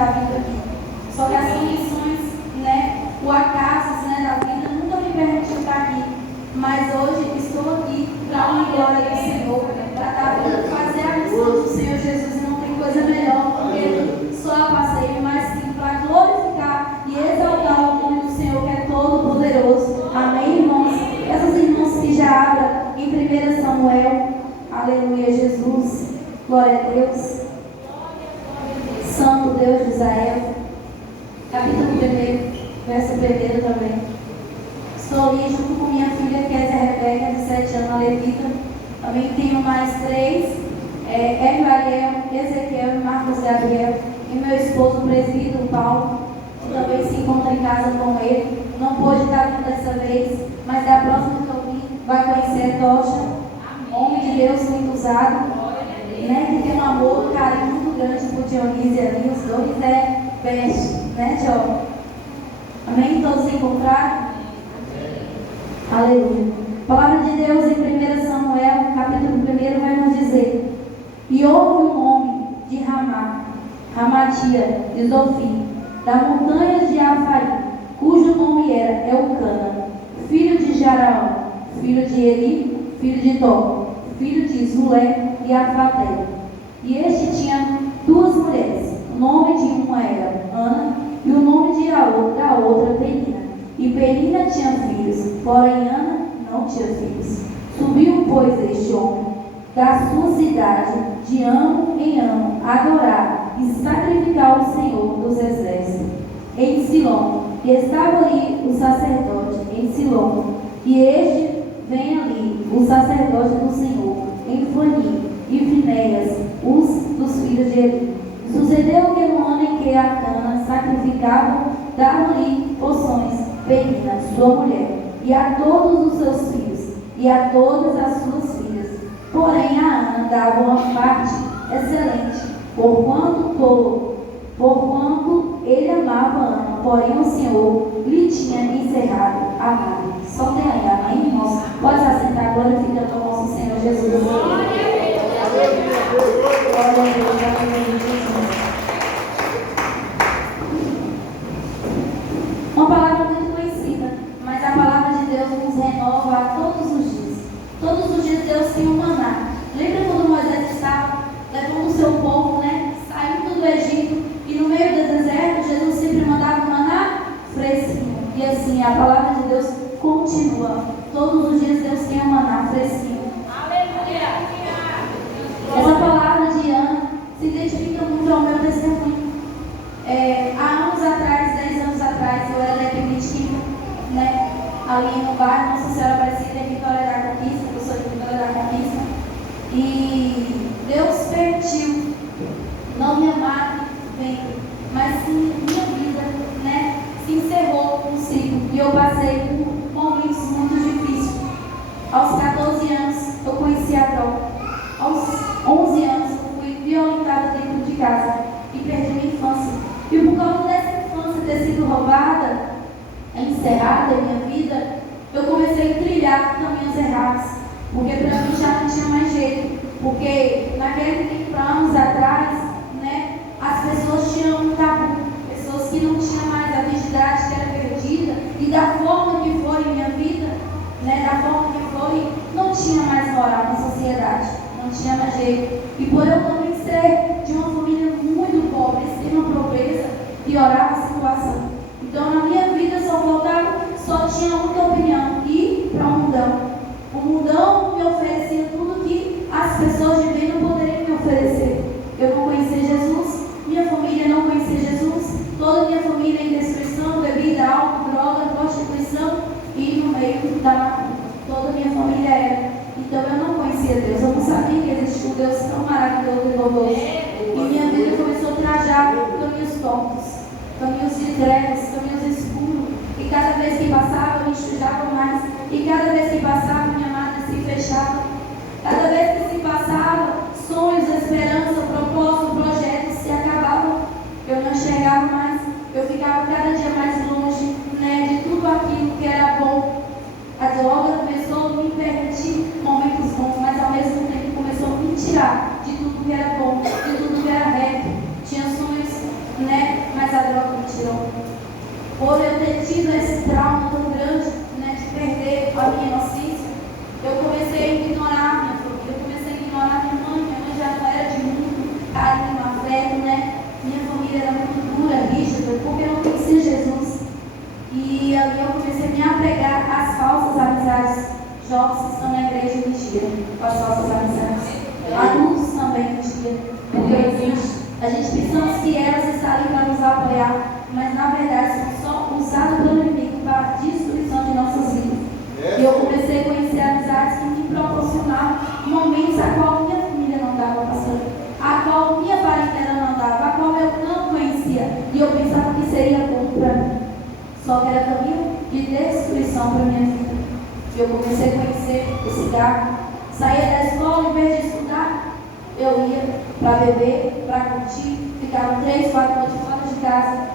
estar vindo aqui. Só que as condições, né, o acaso, né, da vida nunca me permitiu estar aqui. Mas hoje estou aqui para a glória do Senhor, para estar vindo fazer a missão do Senhor Jesus. E não tem coisa melhor porque só a passeio, mas sim para glorificar e exaltar o nome do Senhor, que é todo poderoso. Amém, irmãos? Essas irmãs que já abram em 1 Samuel. Aleluia, Jesus. Glória a Deus. Santo Deus de Israel. Capítulo 1, verso 1 também. Estou ali junto com minha filha, que é Rebeca, de 7 anos, a Levita. Também tenho mais 3, Ariel, Ezequiel e Marcos Gabriel. E meu esposo, o presbítero Paulo, que também se encontra em casa com ele. Não pôde estar vindo dessa vez, mas da próxima que eu vim, vai conhecer a Tocha, homem de Deus muito usado, né, que tem um amor, um carinho muito grande por Dionísio ali. Os dois é best, né, Tio? Amém? Todos se encontraram? Aleluia. A palavra de Deus em 1 Samuel, capítulo 1, vai nos dizer: e houve um homem de Ramatia, de Zofim, da montanha de Afaim, cujo nome era Elcana, filho de Jaraão, filho de Eli, filho de Tó, filho de Zulé e Afaté. E este tinha 2 mulheres. O nome de uma era Ana e o nome da outra Penina. E Penina tinha filhos, porém Ana não tinha filhos. Subiu, pois, este homem da sua cidade de ano em ano a adorar e sacrificar ao Senhor dos exércitos em Silom. E estava ali o sacerdote em Silom. E este vem ali o sacerdote do Senhor em Fani e Finéias, os dos filhos de Eli. Sucedeu que no ano em que Acana sacrificava, davam-lhe porções Penina, sua mulher, e a todos os seus filhos, e a todas as suas filhas. Porém a Ana dava uma parte excelente, porquanto ele amava Ana, porém o Senhor lhe tinha encerrado a madre. Só tem aí, amém, irmãos? Pode assentar, glorificando ao nosso Senhor Jesus. Glória a Deus, uma palavra muito conhecida, mas a palavra de Deus nos renova a todos os dias. Todos os dias Deus tem um maná. Lembra quando Moisés estava levando o seu povo, né, saindo do Egito, e no meio do deserto Jesus sempre mandava um maná fresquinho. E assim a palavra de Deus continua. Todos os dias Deus tem um maná fresquinho. Aleluia! Essa palavra de Ana se identifica muito ao meu testemunho. Há anos atrás, 10 anos atrás, eu era dependente, né, ali no bairro Nossa Senhora Aparecida, em Vitória da Conquista. Eu sou de Vitória da Conquista. E Deus permitiu, não minha madre veio, mas sim minha vida, né, se encerrou um ciclo. E eu passei por momentos muito difíceis. Aos 14 anos, eu conheci a droga. Aos 11 anos, eu fui violentada dentro de casa e perdi minha infância. E por causa dessa infância ter sido roubada, encerrada em minha vida, eu comecei a trilhar caminhos errados. Porque para mim já não tinha mais jeito. Porque naquele tempo, anos atrás, né, as pessoas tinham um tabu. Pessoas que não tinham mais a virgindade, que era perdida. E da forma que foi em minha vida, né, da forma que foi, não tinha mais moral na sociedade. Não tinha mais jeito. E por eu também ser de uma família muito pobre, extrema pobreza, piorava a situação. Então na minha vida só tinha uma opinião: ir para o mundão. O mundão me oferecia tudo que as pessoas de bem não poderiam me oferecer. Eu não conhecia Jesus, minha família não conhecia Jesus, toda minha família em destruição, bebida, álcool, droga, prostituição e no meio da macumba. Toda minha família era. Então eu não conhecia Deus, eu não sabia que existia um Deus tão maravilhoso e bondoso. E minha vida começou a trajar caminhos tortos, caminhos de trevas, caminhos escuros. E cada vez que passava, eu me sujava mais. E cada vez que passava, minha madre se fechava. Cada vez que se passava, sonhos, esperança, propósito, projetos se acabavam. Eu não enxergava mais. Eu ficava cada dia mais longe, né, de tudo aquilo que era bom. A droga começou a me permitir momentos bons, mas ao mesmo tempo começou a me tirar de tudo que era bom, de tudo que era reto. Tinha sonhos, né, ter tido esse trauma tão grande, né, de perder a minha inocência, eu comecei a ignorar minha família, eu comecei a ignorar minha mãe já não era de muito carinho, afeto, né? Minha família era muito dura, rígida, porque eu não conhecia Jesus. E ali eu comecei a me apegar às falsas amizades. Jovens que estão na igreja mentira, com as falsas amizades. Adultos também mentira, porque existe. A gente pensa que elas estão ali para nos apoiar, mas na verdade são só usadas pelo inimigo para a destruição de nossas vidas. E eu comecei a conhecer amizades que me proporcionavam momentos a qual minha família não dava, pastor, a qual minha parentela não dava, a qual eu não conhecia. E eu pensava que seria bom para mim. Só que era caminho de destruição para a minha vida. E eu comecei a conhecer o cigarro. Saía da escola, em vez de estudar, eu ia para beber, para curtir, ficava 3, 4 noites fora de casa.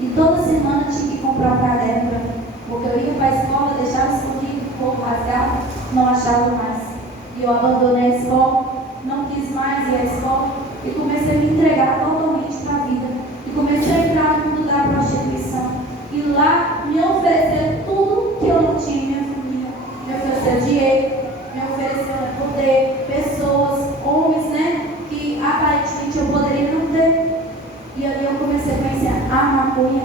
E toda semana tinha que comprar um caderno para mim. Porque eu ia para a escola, deixava escondido, o povo rasgava, não achava mais. E eu abandonei a escola, não quis mais ir à escola e comecei a me entregar totalmente para a vida. E comecei a entrar no mundo da prostituição. E lá me ofereceram tudo que eu não tinha em minha família. Me ofereceram dinheiro, me ofereceram poder, pessoas, homens, né? Que aparentemente eu poderia não ter. E ali eu comecei a conhecer a maconha.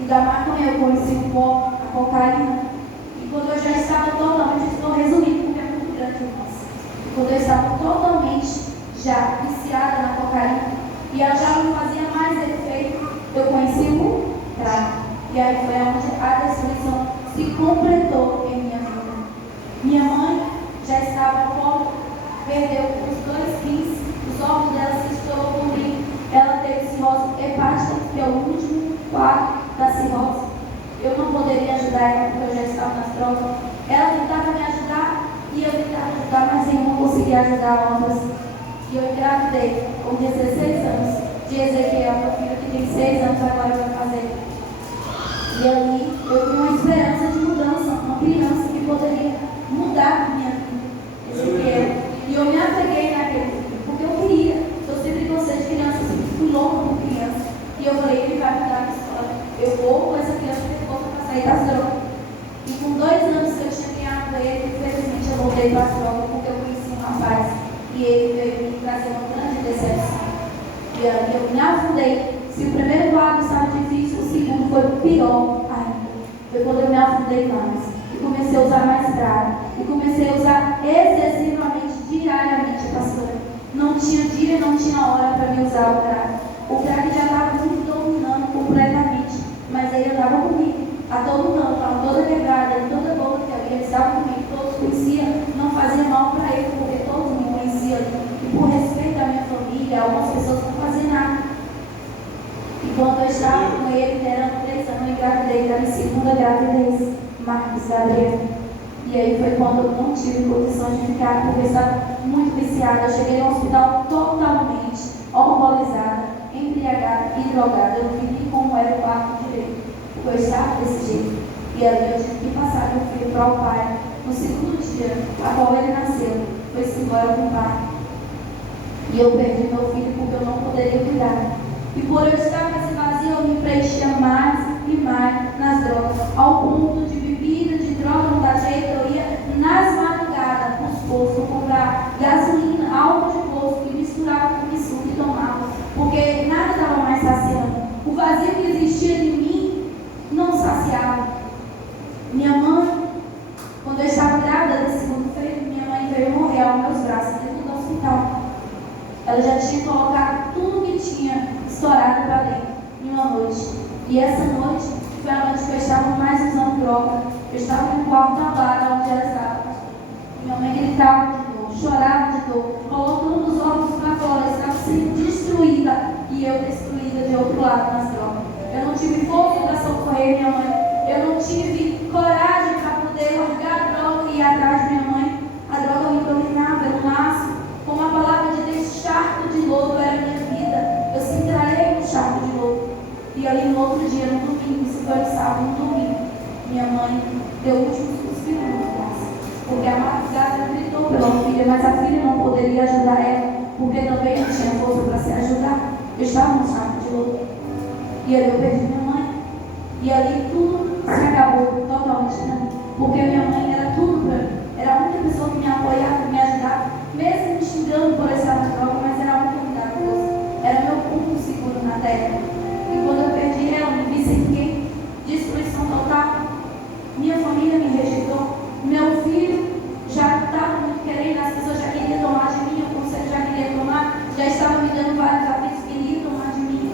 E da maconha eu conheci o pó, a cocaína. E quando eu já estava totalmente, estou resumindo porque é muito grande, irmãos. E quando eu estava totalmente já viciada na cocaína, e ela já não fazia mais efeito, eu conheci o crack. E aí foi onde a destruição se completou em minha vida. Minha mãe já estava pobre, perdeu os 2 rins, os órgãos dela se estourou por mim. Ela teve cirrose hepática, que é o último quadro da cirrose. Eu não poderia ajudar ela porque eu já estava nas drogas. Ela tentava me ajudar e eu tentava ajudar, mas eu não conseguia ajudar outras. E eu engravidei com 16 anos de Ezequiel, meu filho que tem 6 anos agora vai fazer. E ali eu tinha uma esperança de mudança, uma criança que poderia mudar a minha vida. Ezequiel. E eu me apeguei naquele filho, porque eu queria. Eu sempre gostei de criança, eu sempre fui louca por criança. E eu falei, ele vai mudar a história. Eu vou com essa criança para sair das drogas. E com 2 anos que eu tinha ganhado ele, infelizmente eu voltei para as drogas, porque eu conheci um rapaz. E ele veio me trazer uma grande decepção. E aí eu me afundei. Se o primeiro quadro estava difícil, o segundo foi pior ainda. Foi quando eu me afundei mais. E comecei a usar mais crack. E comecei a usar excessivamente, diariamente, pastora. Não tinha dia, não tinha hora para me usar o crack. O crack já estava me dominando completamente. Mas aí eu estava comigo. A todo canto, estava toda quebrada, toda boca que havia, ele estava comigo. Todos conheciam, não fazia mal para ele, porque todos me conheciam. E por respeito à minha família, algumas pessoas não faziam nada. E quando eu estava com ele, eram 3 anos, eu engravidei da minha segunda gravidez, Marcos Gabriel. E aí foi quando eu não tive condições de ficar, porque eu estava muito viciada. Eu cheguei no hospital totalmente alcoolizada, embriagada e drogada. Eu não vi nem como era o quarto direito, porque eu estava desse jeito. E ali eu tive que passar meu filho para o pai. No segundo dia, a qual ele nasceu, foi-se embora com o pai. E eu perdi meu filho porque eu não poderia cuidar. E por eu estar nesse vazio, eu me preenchia mais e mais nas drogas, ao ponto de bebida, de droga, não dá jeito. Eu ia nas madrugadas, nos postos, comprar gasolina, álcool de posto, e misturava com miçuca e tomava, porque nada estava mais saciando. O vazio que existia em mim não saciava. Minha mãe, quando eu estava grávida desse segundo filho, minha mãe veio morrer aos meus braços dentro do hospital. Ela já tinha colocado tudo que tinha estourado para dentro em uma noite. E essa noite foi a noite que eu estava mais usando droga. Eu estava no quarto da barra onde ela estava. Minha mãe gritava de dor, chorava de dor, colocando os órgãos para fora. Eu estava sendo destruída e eu destruída de outro lado nas drogas. Eu não tive força para socorrer minha mãe. Eu não tive coragem para poder largar a droga e ir atrás de minha mãe. A droga me dominava, era um laço. Como a palavra de Deus, charco de lodo era a minha vida. Eu se entrarei no charco de lodo. E ali no outro dia, no domingo, isso foi no sábado, no domingo, minha mãe deu o último suspiro no braço. Porque a madrugada gritou pela filha, mas a filha não poderia ajudar ela, porque também não tinha força para se ajudar. Eu estava no charco de lodo. E ali eu perdi minha mãe. E ali tudo se acabou totalmente para mim. Porque minha mãe era tudo para mim. Era a única pessoa que me apoiava, que me ajudava, mesmo me xingando por estar na droga, mas era a única que me dava força. Era meu ponto seguro na terra. E quando eu perdi ela, me vi sem ninguém, destruição total. Minha família me rejeitou. Meu filho já estava muito querendo, as pessoas já queriam tomar de mim, o conselho já queria tomar, já estava me dando vários avisos que queriam tomar de mim.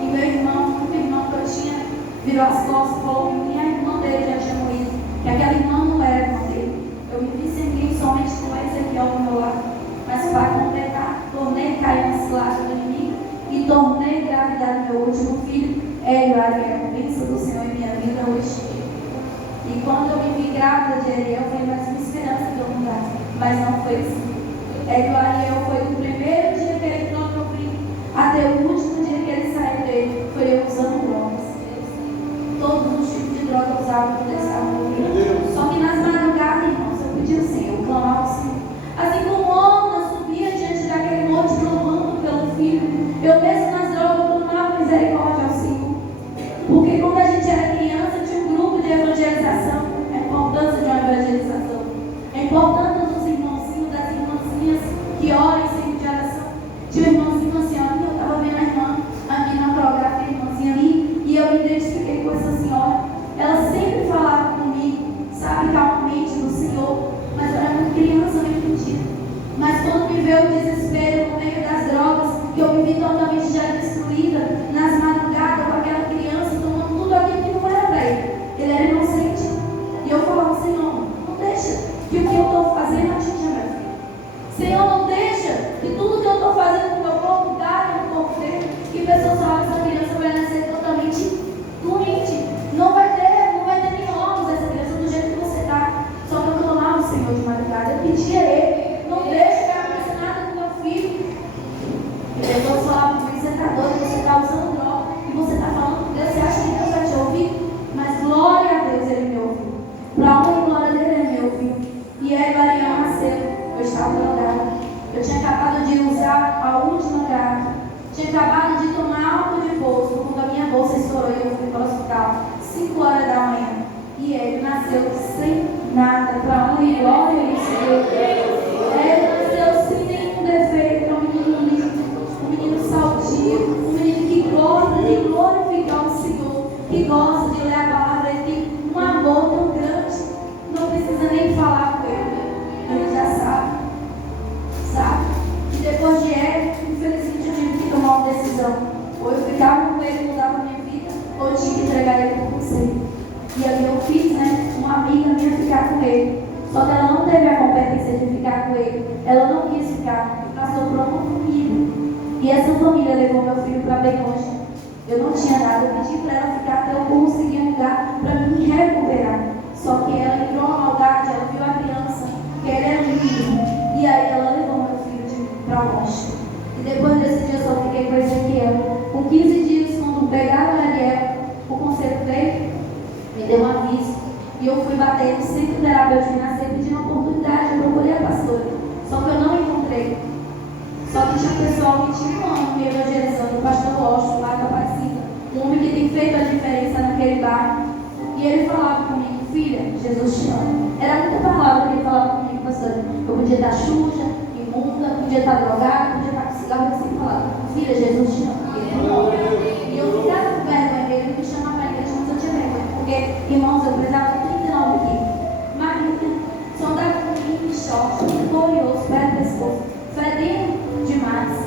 E meu irmão que eu tinha, virou as costas e falou que minha irmã dele já tinha morrido, que aquela irmã não era irmã dele. Eu me vi sem ninguém, somente com Ezequiel ao meu lado. Mas para completar, tornei cair na cilada do inimigo e tornei engravidar meu último filho, Hélio Ariel, bênção do Senhor em minha vida hoje. E quando eu me vi grávida de Ariel, foi mais uma esperança que eu não dava, mas não foi assim. Hélio Ariel foi do primeiro dia que ele entrou no meu filho até o último dia que ele saiu dele, foi eu usando drogas. Todos os tipos de drogas eu usava para deixar o meu filho. Só que nas madrugadas, irmãos, eu pedia o Senhor, eu clamava o Senhor. Assim como Ana subia diante daquele monte clamando pelo filho, eu mesmo nas drogas eu clamava misericórdia ao Senhor. Porque quando a gente era criança, tinha um grupo de evangelização, a importância de uma evangelização, a importância dos irmãozinhos, das irmãzinhas que oram em centro de oração. Tinha um irmãozinho assim, ó, eu estava vendo a irmã aqui na fotografia, a irmãzinha ali, e eu me identifiquei com essa senhora. Ela sempre falava comigo, sabe, calmamente do Senhor, mas eu era muito criança, eu não entendia. Mas quando me veio o desespero no meio das drogas, que eu me vi totalmente já destruída, nas madrugadas, com aquela criança, tomando tudo aquilo que não era para ele. Ele era inocente. E eu falava, Senhor, não deixa que o que eu estou fazendo atinja meu filho. Senhor, não deixa que tudo que eu estou fazendo com o meu corpo caia no corpo dele. Que pessoas falam que essa criança vai nascer totalmente doente. Não vai ter nem órgãos essa criança do jeito que você está. Só que eu clamava o Senhor de madrugada. Eu pedia a Ele, não deixa que aconteça nada com o meu filho. E Deus falava, você está doido, você está usando droga. E você está falando com Deus, você acha que Deus vai te ouvir? Mas glória a Deus, Ele me ouviu. Para a honra e glória dele, Ele me ouviu. E aí Ariel nasceu. Eu estava drogada. Eu tinha acabado de usar a última garrafa. Tinha acabado de tomar álcool de bolso. Quando a minha bolsa estourou e eu fui para o hospital, 5 horas da manhã. E ele nasceu sem nada. Para a honra e glória do Senhor. Ele nasceu sem nenhum defeito. É um menino lindo, um menino saudio, um menino que gosta de glorificar o Senhor, que gosta de ler a palavra. Ele tem um amor tão grande. Não precisa nem falar com ele. Ele já sabe. E depois de ele, infelizmente eu tive que tomar uma decisão. Ou eu ficava com ele e mudava a minha vida, ou eu tinha que entregar ele para o conselho. E ali eu fiz, uma amiga minha ficar com ele. Só que ela não teve a competência de ficar com ele. Ela não quis ficar, passou por uma família. E essa família levou meu filho para bem longe. Eu não tinha nada, eu pedi para ela ficar até eu conseguir um lugar para me recuperar. Só que ela entrou na maldade, ela viu a criança, que ele era lindo. E aí ela levou meu filho para longe. E depois desse dia eu só fiquei com Ezequiel. Com 15 dias, quando pegaram o Ariel, o conselho veio, me deu um aviso. E eu fui bater no centro terapêutico de nascer pedindo oportunidade. Eu procurei a pastora, só que eu não encontrei. Só que tinha um pessoal que tinha um ano me evangelizando, o pastor Washington, lá da Aparecida, um homem que tem feito a diferença naquele bairro. E ele falava comigo, filha, Jesus te ama. Era muita palavra que ele falava comigo, pastor. Eu podia estar suja, imunda, podia estar drogada, podia estar com cigarro, assim falava, filha, Jesus te ama. E eu ficava com vergonha dele, me chamava para a igreja, mas eu tinha vergonha, porque, irmãos, eu pesava 39 quilos. Marinha, só andava com um short, glorioso, perto do pescoço, fedendo demais.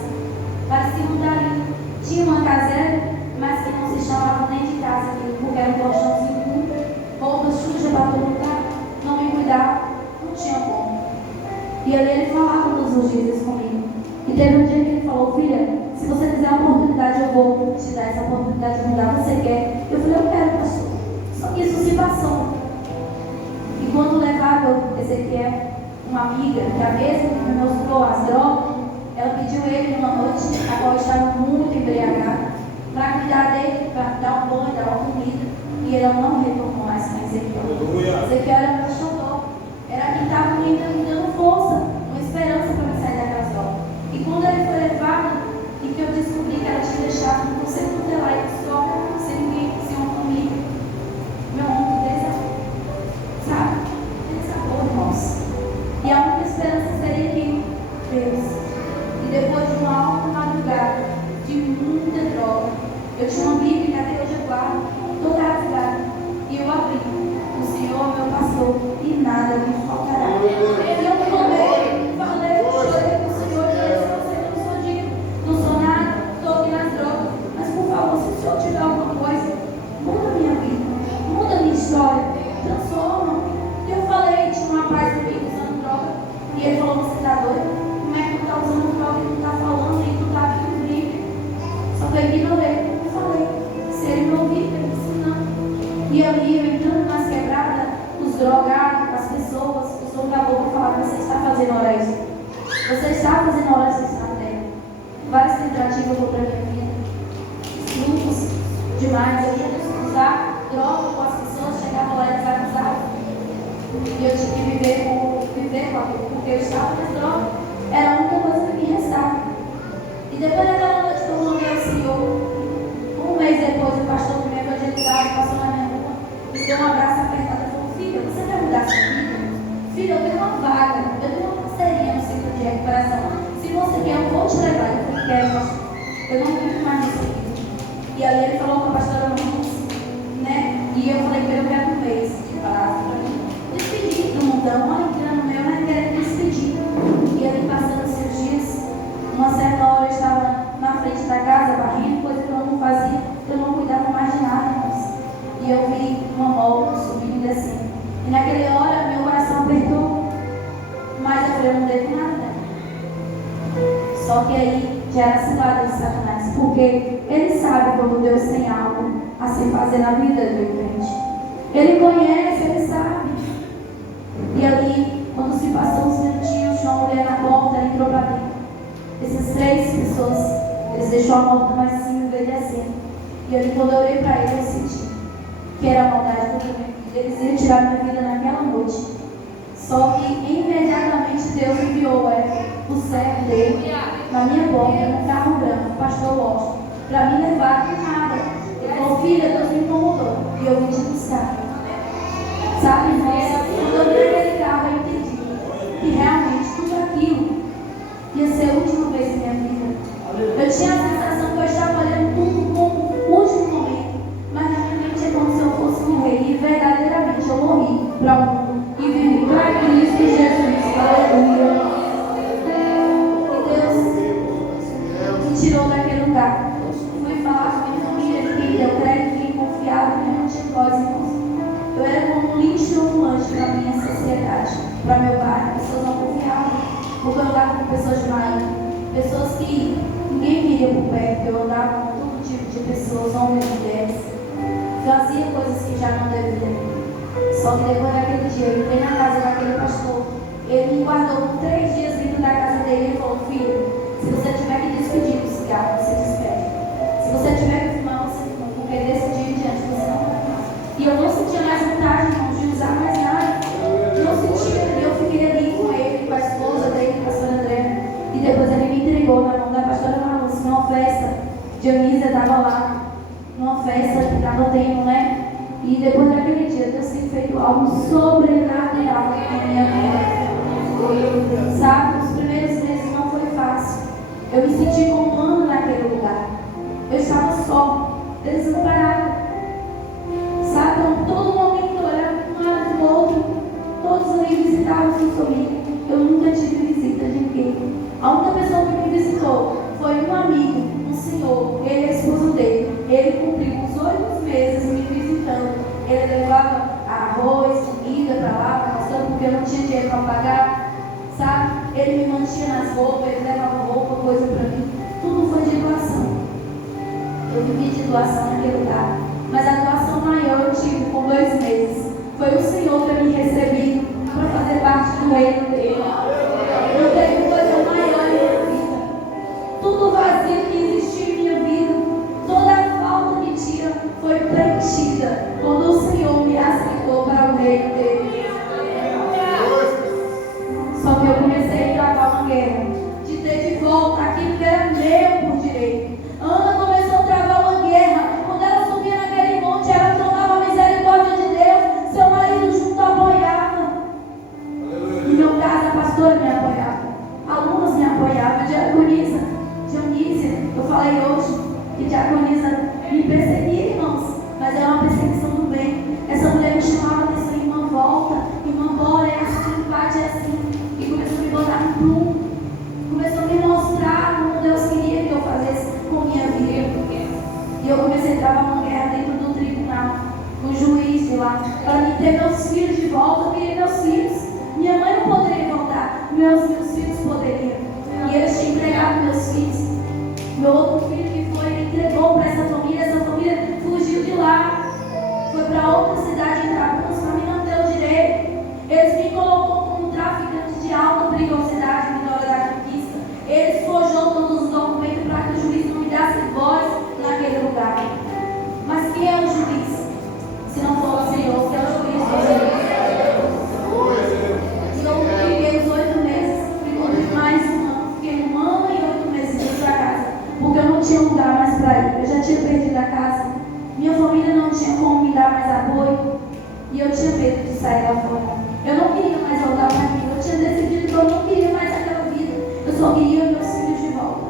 Parecia um dali. Tinha uma caseira, mas que não se chamava nem de casa, porque era um colchãozinho muito, roupa suja para todo lugar, não me cuidava, não tinha como. E ali ele falava todos os dias comigo. E teve um dia que ele falou, filha, se você quiser uma oportunidade, eu vou te dar essa oportunidade de mudar, você quer? Eu falei, eu quero, pastor. Só que isso se passou. E quando levava Ezequiel, uma amiga, que a mesma que me mostrou as drogas, ela pediu ele numa noite, a qual estava muito embriagada, para cuidar dele, para dar um banho, dar uma comida. E ela não retornou mais com Ezequiel. Ezequiel era meu xodó. Era quem estava me dando força, uma esperança para me sair daquelas drogas. E quando ele foi levado, e que eu descobri que ela tinha deixado no conselho tutelar e só sem ninguém, sem uma família, Eu tinha uma Bíblia que até hoje eu guardo, toda rasgada. E eu abri. O Senhor é meu pastor e nada me faltará. E eu falei com o Senhor, e eu disse, você não sou digno, não sou nada, estou aqui nas drogas. Mas por favor, se o Senhor tiver alguma coisa, muda a minha vida, muda a minha história, transforma. E eu falei, tinha um rapaz comigo usando droga, e ele falou, você está doido? Como é que tu está usando droga e tu está falando e tu está aqui no livro? Só que eu ignorei, eu falei, se ele me ouvir, ele disse não. E ali, eu entrando nas quebradas, os drogados, as pessoas, os jogadores falaram, você está fazendo hora isso? Você está fazendo hora essa estratégia? Várias tentativas contra a minha vida, grupos demais, eu ia usar droga com as pessoas, chegava lá e eles acusavam. E eu tive que viver com aquilo, porque eu estava nas drogas, era a única coisa que me restava. E depois daquela noite que eu coloquei o Senhor, um mês depois o pastor me evangelizava, passou na minha rua, me deu um abraço apertado e falou, filha, você quer mudar sua vida? Filha, eu tenho uma vaga, eu tenho uma parceria no centro de recuperação. Se você quer, eu vou te levar. Eu falei, quero, pastor. Eu não vivo mais nessa vida. E aí ele falou com a pastora Ramos, né? E eu falei que eu quero um mês de prazo para mim. Despedi do mundão, olha, entrando no meu, mas quero despedir. E ele passando esses dias, uma certa hora eu estava na frente da casa, barrindo, coisa que eu não fazia, eu não cuidava mais de nada, irmãos. E eu vi uma moto subindo e descendo. E naquela hora, meu coração apertou, mas eu falei, eu não devo nada. Só que aí já era cilada de Satanás, porque ele sabe quando Deus tem algo a se fazer na vida do crente. Ele conhece, ele sabe. E ali, quando se passou uns minutinhos, tinha uma mulher na porta, ela entrou para dentro. Essas 3 pessoas, eles deixou a porta mais cima envelhecendo. E ali, quando eu olhei para ele, eu senti que era a maldade do meu. Eles iam tirar minha vida naquela noite. Só que imediatamente Deus enviou o servo dele na minha boca, num carro branco, o pastor Washington, para me levar com nada. Ele falou, filha, Deus me incomodou e eu vim te buscar. Sabe, irmãos, quando eu vi aquele carro, eu entendi que realmente tudo aquilo ia ser a última vez na minha vida. Eu tinha a sensação que eu estava olhando tudo como o último momento, mas na minha mente é como se eu fosse morrer. E verdadeiramente eu morri para o mundo e vivi para Cristo Jesus. Aleluia. E Deus me tirou daquele lugar. Fui falar com minha família, quem deu crédito, quem confiava, quem não tinha voz, irmãos. Eu era como um lixo ambulante para a minha sociedade, para meu bairro. As pessoas não confiavam, porque eu andava com pessoas de Maíra, pessoas que ninguém queria por perto. Eu andava com todo tipo de pessoas, homens e mulheres. Fazia coisas que já não devia. Só que depois daquele dia, eu entrei na casa daquele pastor. Ele me guardou por 3 dias dentro da casa dele e falou, filho, se você tiver que despedir do cigarro, você despede. Se você tiver que fumar, você fuma, porque desse dia em diante você não vai mais. E eu não sentia mais vontade, irmão, de usar mais nada. Não sentia. E eu fiquei ali com ele, com a esposa dele, com a pastora André. E depois ele me entregou na mão da pastora Marlúcia, numa festa. Dionísia estava lá, numa festa que estava tendo, né? E depois daquele dia, Deus tem feito algo sobrenatural na minha vida. Sabe, os primeiros meses não foi fácil. Eu me senti como um ano naquele lugar. Eu estava só, desamparada. Sabe, então, todo momento eu era um lado do outro. Todos ali visitavam seus amigos. Eu nunca tive visita de ninguém. A única pessoa que me visitou foi um amigo, um senhor, ele e a esposa dele. Ele cumpriu os 8 meses me visitando. Ele levava arroz, comida para lá, para pastor, porque eu não tinha dinheiro para pagar. Sabe? Ele me mantinha nas roupas, ele levava roupa, coisa para mim. Tudo foi de doação. Eu vivi de doação naquele lugar. Mas a doação maior eu tive com 2 meses. Foi o Senhor ter me recebido para fazer parte do reino dele. Não teve coisa maior em minha vida. Tudo vazio que existia em minha vida, toda a falta que tinha, foi preenchida quando o Senhor me aceitou para o reino dele. Só que eu comecei a travar uma guerra de ter de volta aquilo que era meu por direito. Ana começou a travar uma guerra. Quando ela subia naquele monte, ela clamava a misericórdia de Deus. Seu marido junto apoiava. No meu caso, a pastora diaconisa me perseguia, irmãos, mas era uma perseguição do bem. Essa mulher me chamava a atenção, irmã, volta, irmã, bora, é assim, bate, é assim. E começou a me botar no prumo, começou a me mostrar como Deus queria que eu fizesse com minha vida. E eu comecei a travar uma guerra dentro do tribunal, com o juiz de lá, para me ter meus filhos de volta. Eu queria meus filhos. Minha mãe não poderia voltar, meus filhos poderiam. E eles tinham entregado meus filhos. Meu outro filho que foi, ele entregou para essa família fugiu de lá, foi para outra cidade em Trabucos, para mim não deu direito. Eles me colocou como traficante de alta perigosidade em Vitória da Conquista. Eles forjou todos os documentos para que o juiz não me desse voz naquele lugar. Mas quem é o juiz? Se não for o Senhor, que é o juiz do Senhor. E eu fiquei os 8 meses, e cumpri mais um ano. Fiquei 1 ano e 8 meses indo para casa, porque eu não tinha lugar mais para ir. Eu já tinha perdido a casa, minha família não tinha como me dar mais apoio, e eu tinha medo de sair lá fora. Eu não queria mais voltar para mim. Eu tinha decidido que eu não queria mais aquela vida. Eu só queria meus filhos de volta.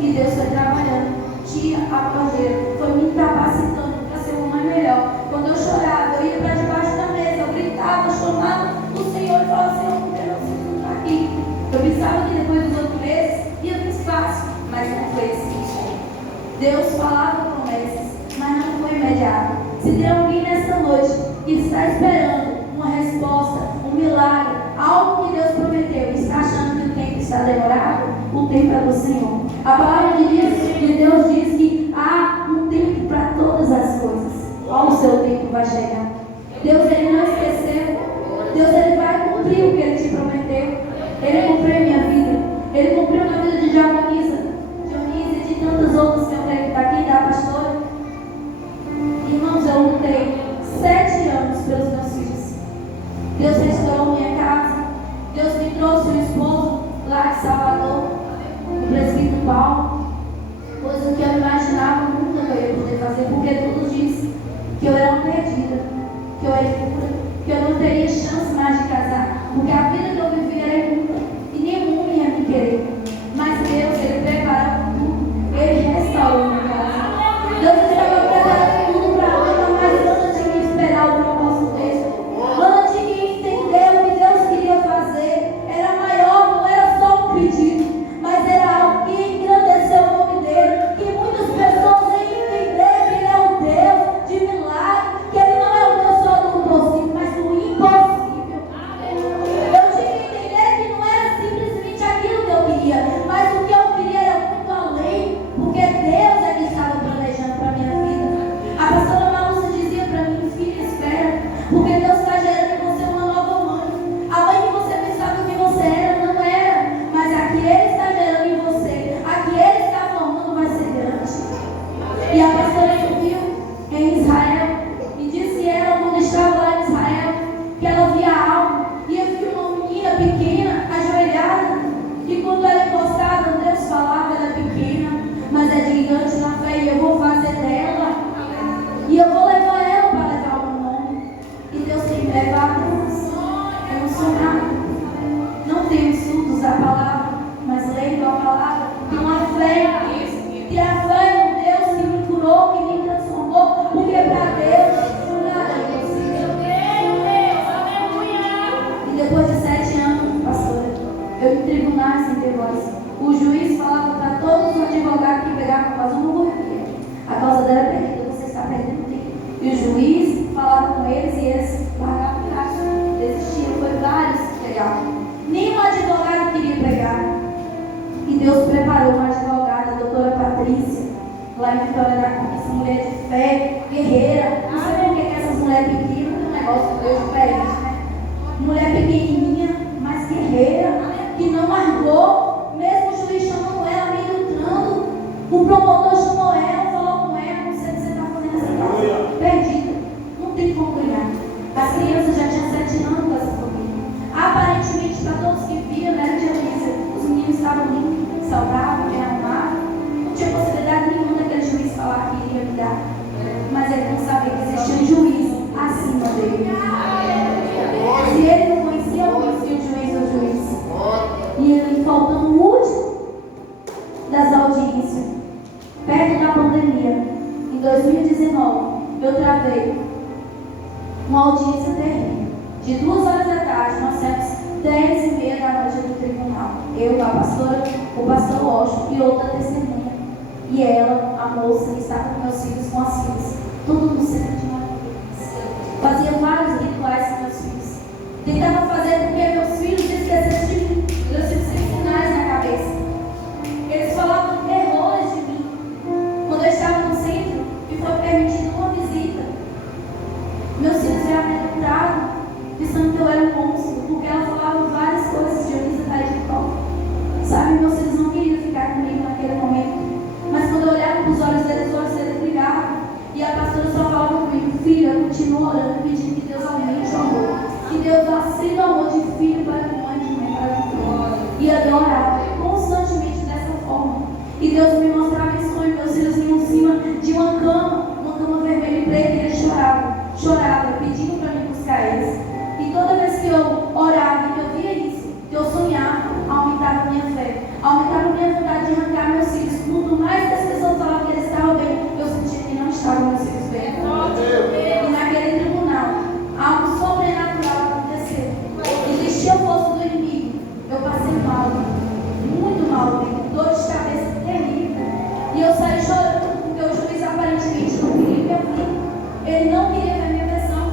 E Deus foi trabalhando dia após dia, foi me capacitando para ser uma mãe melhor. Quando eu chorava, eu ia para debaixo da mesa, eu gritava, chamava o Senhor e falava: Senhor, por que meu filho não está aqui? Eu pensava que depois dos 8 meses ia vir fácil, mas não foi assim. Deus falava promessas, mas não foi imediato. Se tem alguém nessa noite que está esperando uma resposta, um milagre, algo que Deus prometeu, e está achando que o tempo está demorado, o tempo é do Senhor. A palavra de Deus diz que há um tempo para todas as coisas. O seu tempo vai chegar. Deus, Ele não esqueceu. Deus, Ele vai cumprir o que Ele te prometeu. Ele cumpriu a minha vida. Ele cumpriu na vida de Dionísia e de tantas outras que eu creio que está aqui, da pastora. Irmãos, eu lutei 7 anos pelos meus filhos. Deus restaurou minha casa. Deus me trouxe um esposo lá de Salvador, o presbítero Paulo, coisa que eu imaginava nunca que eu ia poder fazer, porque tudo disse que eu era uma perdida, que eu era impura, que eu não teria chance mais de casar, porque a vida que eu vivia era impura e nenhum ia me querer. Mas Deus, Ele preparou tudo, Ele restaurou minha casa. Deus estava preparando tudo para mim, mas antes de me esperar o propósito dele, antes de me entender o que Deus queria fazer, era maior, não era só um pedido, mas era algo que engrandeceu o nome dele, que muitas pessoas nem entenderam que Ele é um Deus de milagre, que Ele não é um Deus só do possível, mas do impossível. Eu tinha que entender que não era simplesmente aquilo que eu queria, mas o que eu queria era muito além, porque Deus é que estava planejando para a minha vida. A pastora Malusa dizia para mim: filha, espera, porque Deus está gerando em você uma nova mãe. A mãe que você pensava que você era, não era, mas a que Ele está gerando em você, a que Ele está formando, vai ser grande. E a pastora viu em Israel, e disse ela, quando estava lá em Israel, que ela via algo, e eu vi uma menina pequena, ajoelhada, e quando ela encostava, Deus falava: ela é pequena, mas é gigante na fé, e eu vou fazer dela, e eu vou levar ela para levar o meu nome. E Deus tem me levado. Eu não sou nada, não tenho estudos da palavra, mas lendo a palavra, tenho uma fé, que a fé no Deus que me curou, que me transformou, porque para Deus nada é impossível. E depois de 7 anos, pastora, eu em tribunais sem ter voz, o juiz falava para todos os advogados que pegavam a causa: não vou repetir, a causa dela é perdida, você está perdendo tempo. E o juiz falava com eles e eles largavam o braço, desistiam. Foi vários que pegavam, nenhum advogado queria pegar. E Deus preparou uma advogada, a doutora Patrícia, lá em Vitória da Conquista, mulher de fé, guerreira. Não sei por que essas mulheres pequenas têm um negócio de Deus diferente, né? Mulher pequenininha, mas guerreira, que não largou, mesmo o juiz chamando ela, me ilustrando, o promotor chamou ela, falou com ela: não sei o que você está fazendo nessa casa, perdida, não tem como ganhar. As crianças já tinham 7 anos com essa família. Aparentemente, para todos que viam, era Dionísia, os meninos estavam limpos, saudáveis, bem arrumados, não tinha possibilidade nenhuma daquele juiz falar que iria me dar, mas ele não sabia que existia um juiz acima dele. Se ele não conhecia, eu conhecia o juiz do juiz. E ele, faltando o último das audiências, perto da pandemia, em 2019, eu travei uma audiência terrível. De 2 horas da tarde, nós temos 10h30 da noite do tribunal. Eu, a pastora, o pastor Washington e outra testemunha. E ela, a moça, que estava com meus filhos, com as filhas, tudo no centro de uma fazia vários rituais com meus filhos. Tentava fazer com que meus filhos esquecessem de mim. Meus filhos têm sinais na cabeça. Eles falavam terrores de mim. Quando eu estava no centro e foi permitida uma visita, meus filhos me amedrontaram, pensando que eu era um monstro, porque ela falava várias coisas de Dionísia tá de prova. Sabe, meus filhos não queriam ficar comigo naquele momento. Mas quando eu olhava para os olhos deles brigavam. E a pastora só falava comigo: filha, continua orando, pedindo que Deus aumente o amor. Que Deus acenda o amor de filho para mãe, de mãe para filho. E eu orava constantemente dessa forma. E Deus me mostrava em sonho, meus filhos vinham em cima de uma cama vermelha e preta, e eles choravam, pedindo para mim buscar eles. E toda vez que eu orava e que eu via isso, que eu sonhava, aumentava a minha fé, aumentava a minha vontade de arrancar meus filhos. Quanto mais as pessoas falavam que eles estavam bem, eu sentia que não estavam meus filhos bem. E naquele tribunal, algo sobrenatural aconteceu. Existia o fosso do inimigo. Eu passei mal, muito mal, dor de cabeça terrível. E eu saí chorando, porque o juiz aparentemente não queria me ouvir. Ele não queria ver minha versão.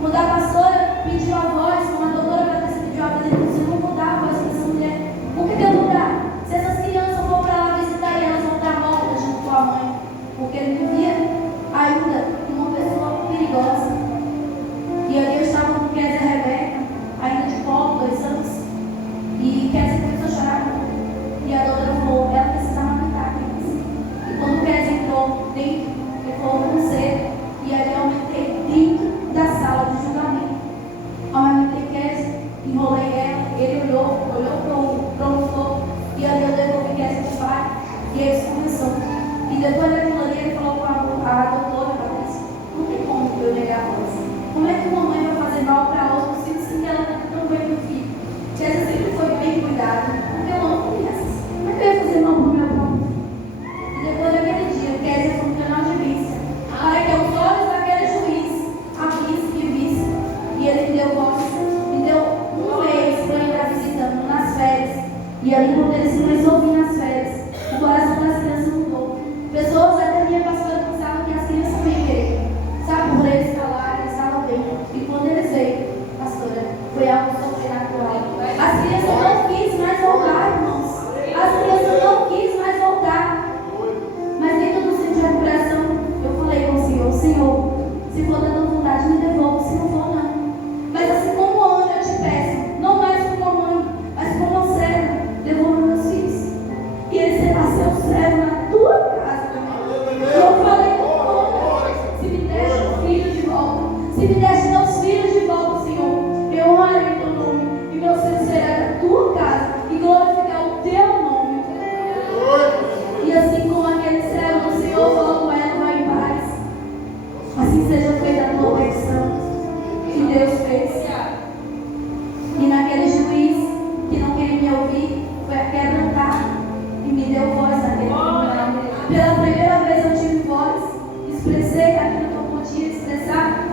Quando a pastora pediu a voz, quando a doutora Patrícia pediu a voz, ele disse: eu não vou dar a voz para essa mulher. Por que eu vou dar? Se essas crianças vão para lá visitar e elas vão estar mortas junto com a mãe. Porque ele me via ainda uma pessoa perigosa. E ali eu estava com Kézia e Rebeca, ainda de pouco, 2 anos. E Kézia começou a chorar. E a doutora falou: ela precisava matar a criança. E quando Kézia entrou dentro, ele falou: não sei. E ali eu aumentei dentro da sala de julgamento. Aumentei Kézia, enrolei ela, ele olhou para o promotor. E ali eu devolvi Kézia para o pai. E eles começaram. E depois daquilo ali, ele falou com a doutora Patrícia: não tem como eu negar a voz. Como é que uma mãe vai fazer mal para outro se que ela não vê meu filho? Kézia sempre foi bem cuidada, porque eu amo crianças. Como é que eu ia fazer mal para o meu próprio filho? E depois daquele dia, Kézia foi no canal de vista, para que os olhos daquele juiz abrissem e vissem. E ele me deu voz, me deu 1 mês para eu ir visitando nas férias. E ali, quando eles começaram a ouvir nas férias, o coração das crianças mudou. Pessoas até minha pastora pensavam que as crianças não iam querer. Sabe, por eles falarem, eles estavam bem. E quando eles veio, pastora, foi algo sobrenatural. As crianças não quis mais voltar, irmãos. As crianças não quis mais voltar. Mas dentro do centro de coração, eu falei com o Senhor: Senhor, se for da tua vontade, me devolve. Se não for, não. Mas assim como Ana, eu te peço, não mais como mãe, mas como serva, devolva meus filhos. E ele se nasceu servo na tua casa. Eu falei com Ana: se me deixa um filho de volta, se me deixa meus filhos de volta, Senhor, eu honrarei teu nome, e meus filhos serão da tua casa, e glorificar o teu nome. E assim como aquele servo do Senhor falou com ela: vai em paz. Assim seja feita a tua petição que Deus fez. E naquele juiz que não queria me ouvir, foi quebrantado e me deu voz naquele tribunal. Pela primeira vez eu tive voz, expressei aquilo que eu podia expressar,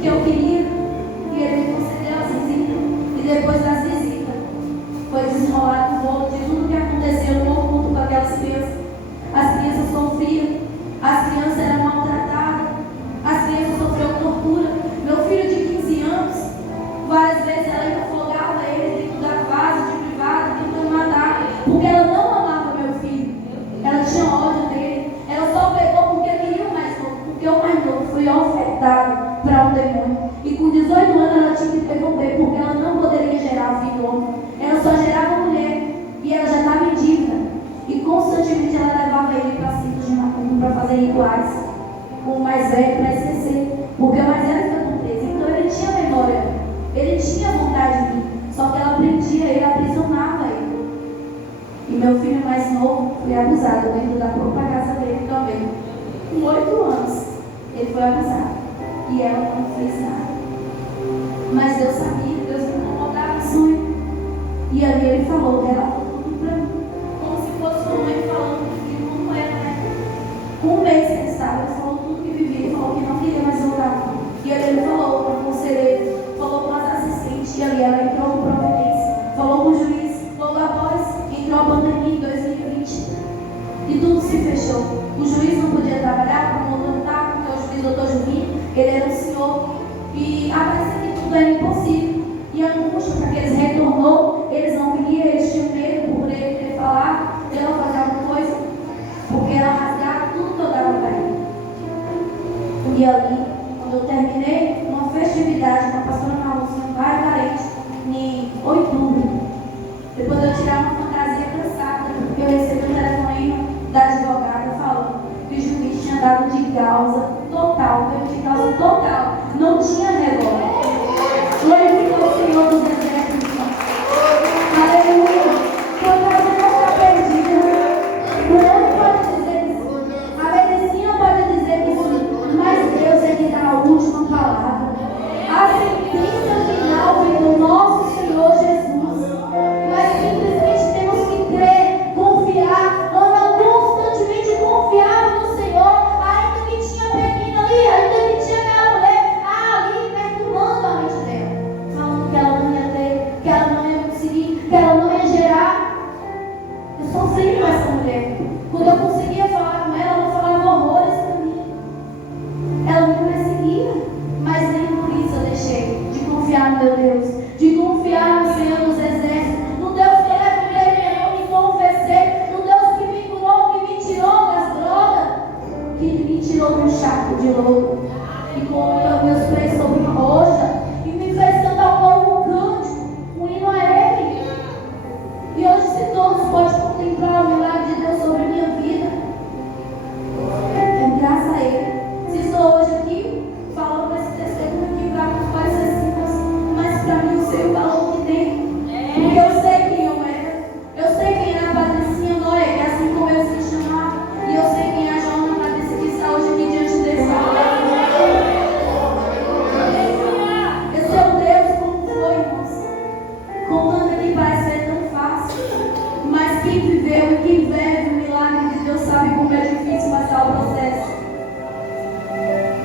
que eu queria, e ele me concedeu as visitas. E depois das visitas, foi desenrolado um pouco de tudo que aconteceu no culto com aquelas crianças. As crianças sofriam, as crianças eram maltratadas, as crianças sofriam tortura. Meu filho de 15 anos, várias vezes ela ainda afogava ele dentro da casa de privada, tentando matar, porque ela não amava meu filho, ela tinha ódio dele, ela só pegou porque queria o mais novo, porque o mais novo foi ofertado para um demônio. E com 18 anos ela tinha que interromper, porque ela não poderia gerar filho homem, ela só gerava mulher, e ela já estava em dívida. E constantemente ela levava ele para sítios de macumba para fazer rituais, com o mais velho para esquecer, porque o mais velho fica com 13. Então ele tinha memória, ele tinha vontade de mim, só que ela prendia ele, aprisionava ele. E meu filho mais novo foi abusado dentro da própria casa dele também. Com 8 anos ele foi abusado e ela não fez nada. Mas Deus sabia, Deus me incomodava em sonho. E ali ele falou, relatou tudo para mim, como se fosse uma mãe falando de como era, né? Com um mês que ele estava, ele falou tudo que vivia, ele falou que não queria mais voltar. E ele falou com o conselheiro, falou com as assistentes, e ali ela entrou com providência, falou com o juiz. Logo após, entrou a pandemia em 2020 e tudo se fechou. O juiz não podia trabalhar, como não estava, porque o juiz doutor Juninho, ele era um senhor, e parecia que tudo era impossível. E a angústia, porque eles retornou, eles não queriam, eles tinham medo por ele ter falado, de ela fazer alguma coisa, porque ela rasgava tudo que eu dava para ele. E ali, quando eu terminei, uma festividade com a pastora Marlúcia, um bairro carente, em outubro, depois eu tirar uma fantasia cansada, porque eu recebi um telefonema da advogada falando que o juiz tinha dado de causa total, não tinha revólver. Glorifica o Senhor dos exércitos. Aleluia. Quando a gente está perdida, o homem pode dizer que sim, a medicina pode dizer que sim, mas Deus é que dá a última palavra. A sentença final vem do nosso Senhor Jesus. Nós simplesmente temos que crer, confiar. Ana constantemente confiava no Senhor, ainda que tinha menina ali, ainda que tinha aquela mulher ali perturbando a mente dela, falando que ela não ia ter, que ela não ia conseguir, que ela não ia gerar. Eu sofri com essa mulher. Quando eu conseguia falar com ela, ela falava horrores para mim. Ela me perseguia, mas nem por isso eu deixei de confiar no meu Deus, de confiar no Senhor dos Exércitos, no Deus que eu me confessei, no Deus que me curou, que me tirou das drogas, que me tirou de um charco de lodo, e colocou meus pés sobre uma rocha, e me fez cantar um novo cântico, um hino a Ele. E hoje, se todos podem contemplar o milagre de Deus sobre a minha vida, é graças a Ele. Se estou hoje aqui, falando esse testemunho aqui para muitos pode ser simples, mas para mim eu sei o valor que tem. Porque eu sei quem eu era. Eu sei quem era a Patricinha Noia, que é assim como eu se chamava. E eu sei quem é a Joana Patrícia que está hoje aqui diante desse altar. Esse é o Deus como foi, irmãos. Contando aqui parece ser tão fácil. Mas quem viveu e quem vive o milagre de Deus sabe como é difícil passar o processo.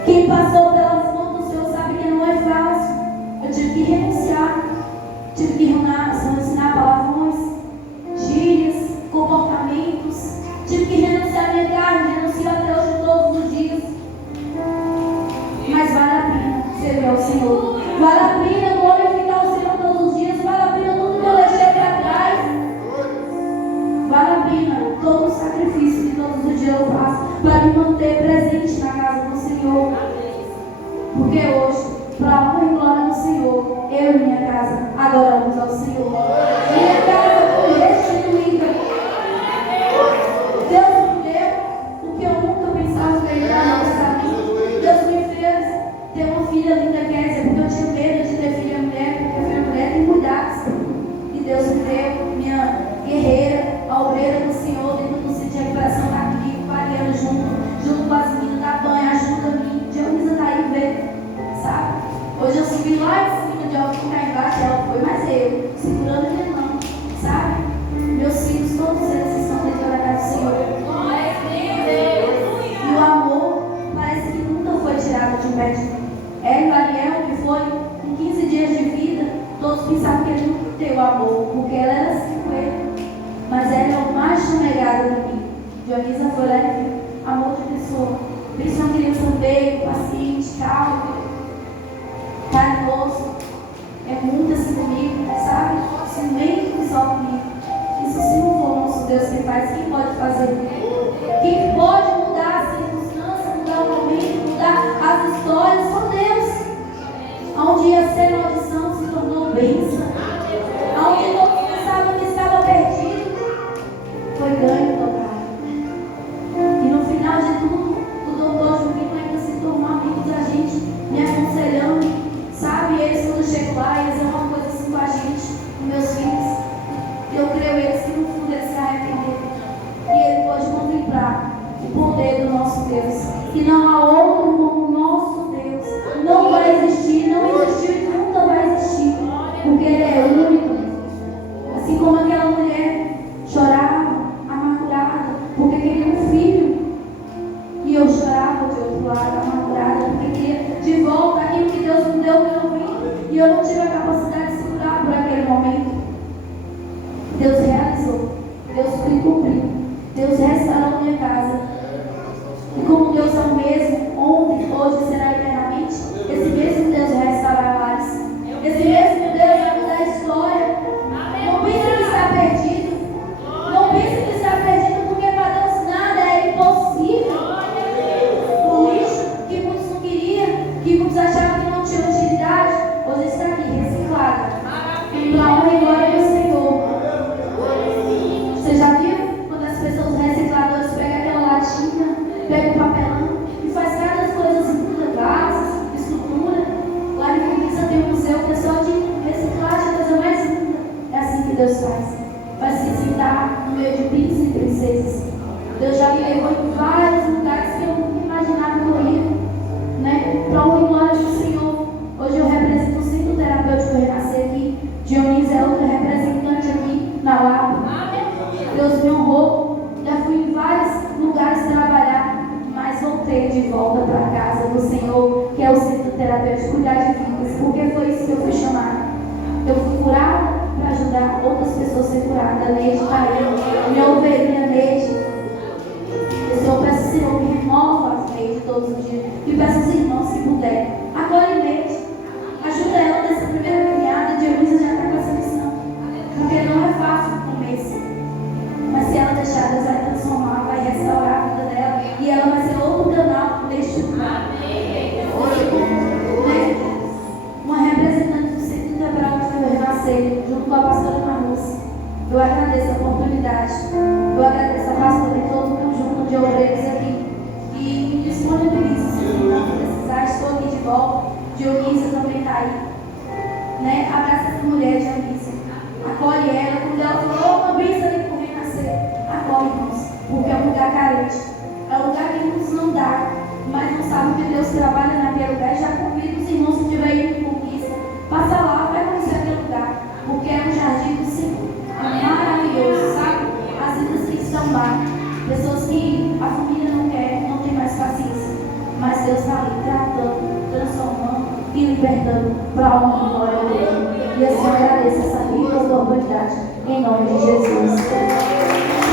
Quem passou pelas mãos do Senhor sabe que não é fácil. Eu tive que renunciar. Tive que ensinar palavrões, gírias, comportamentos. Tive que renunciar a minha carne, renuncio a Deus de todos os dias. Mas vale a pena servir ao Senhor. Vale a pena glorificar o Senhor todos os dias. Vale a pena tudo que eu deixei para trás. Vale a pena todo o sacrifício que todos os dias eu faço para me manter presente na casa do Senhor. Porque hoje, para a honra e glória do Senhor, eu e minha casa adoramos ao Senhor. Minha casa foi restituída. Deus me deu o que eu nunca pensava ganhar no caminho. Deus me fez ter uma filha linda, Kézia, porque eu tinha medo de ter filha mulher, porque a filha mulher tem cuidados. E Deus me deu minha guerreira, a obreira do Senhor, dentro do sítio de recuperação da aqui, variando junto com as meninas da banha, ajuda-me. Dionisa está aí vendo, sabe? Hoje eu subi lá em cima de alguém cá embaixo, ela foi, mas eu, segurando minha mão, sabe? Meus filhos, todos eles estão dentro da casa do Senhor. E o amor parece que nunca foi tirado de perto de mim. Ela e Ariel, que foi com 15 dias de vida, todos pensavam que ele nunca teve o amor, porque ela era assim com ele. Mas ela é o mais sonegado de mim. Dionisa foi leve, amor de pessoa. Pensa uma criança bem, paciente, calma, carinhoso. É muito assim comigo, sabe? Ciumento só comigo. Isso se não for o nosso Deus que faz, quem pode fazer? Quem pode mudar a circunstância, mudar o momento, mudar as histórias? Só Deus. Onde ia ser maldição se tornou bênção. Onde todos pensavam que estava perdido, foi ganho total. E no final de tudo, o doutor Juninho ainda se tornou amigo da gente, me aconselhando, sabe? Eles quando chegam lá, eles é uma coisa assim com a gente, com meus filhos. Eu creio eles que no fundo eles se arrependeram. E ele pode contemplar o poder do nosso Deus. Que não há outro como o nosso Deus. Não vai existir, não existiu e nunca vai existir. Porque Ele é único. Assim como aquela mulher chorava, amargurada, porque queria um filho. eu não tive a capacidade de segurar por aquele momento. Deus realizou, Deus cumpriu, Deus restaurou minha casa. E como Deus é o mesmo, ontem, hoje e será eternamente, esse mesmo Deus vai restaurar lares. Esse mesmo Deus vai mudar a história. Não pense que está perdido. Não pense que está perdido, porque para Deus nada é impossível. O lixo que muitos não queriam, que muitos achavam que não tinha utilidade, hoje está aqui, reciclado. Para a honra e glória do Senhor. Você já viu quando as pessoas, os recicladores, pegam aquela latinha, pegam o papelão e faz cada coisa lindas, vasos, escultura. Lá em Conquista tem um museu, o pessoal de reciclagem, a coisa mais linda. É assim que Deus faz. Faz se sentar no meio de príncipes e princesas. Deus já me levou em vários lugares que eu nunca imaginava que eu ia, né? Para a honra e glória do Senhor. Hoje eu represento o Centro Terapêutico Renascer aqui. Dionísio é outra representante aqui na Lapa. Deus me honrou. Já fui em vários lugares trabalhar, mas voltei de volta para a casa do Senhor, que é o Centro Terapêutico Cuidar de Vidas, porque foi isso que eu fui chamada. Eu fui curada para ajudar outras pessoas a ser curadas. Neide está aí, minha ovelhinha Neide. Eu peço, Senhor, me renova a Neide todos os dias. E peço aos irmãos, se puder, acolhe Neide, ajuda ela nessa primeira caminhada. Dionísio já está com essa missão, porque não é fácil no começo. Mas se ela deixar, Deus vai transformar, vai restaurar a vida dela. E ela vai ser outro canal neste lugar. Né? Uma representante do Centro Terapêutico Renascer, junto com a pastora Marluce. Eu agradeço a oportunidade. Eu agradeço a pastora e todo o conjunto de obreiros aqui. E me disponibilizo. Se não precisar, estou aqui de volta. Dionísio também está aí. Né? Abraça essa mulher, Dionísio. Acolhe ela. Quando ela falou, uma bênção ali por renascer. Acolhe, irmãos. Porque é um lugar carente. É um lugar que muitos não dá. Mas não sabem que Deus trabalha naquele lugar. Já convido os irmãos que tiverem ido em Conquista. Passa lá, vai conhecer aquele lugar. Porque é um jardim do Senhor. É maravilhoso, sabe? As vidas que estão lá. Pessoas que a família não quer, não tem mais paciência. Mas Deus está ali tratando, transformando e libertando para a honra e glória dele. E assim eu agradeço essa rica oportunidade. Em nome de Jesus.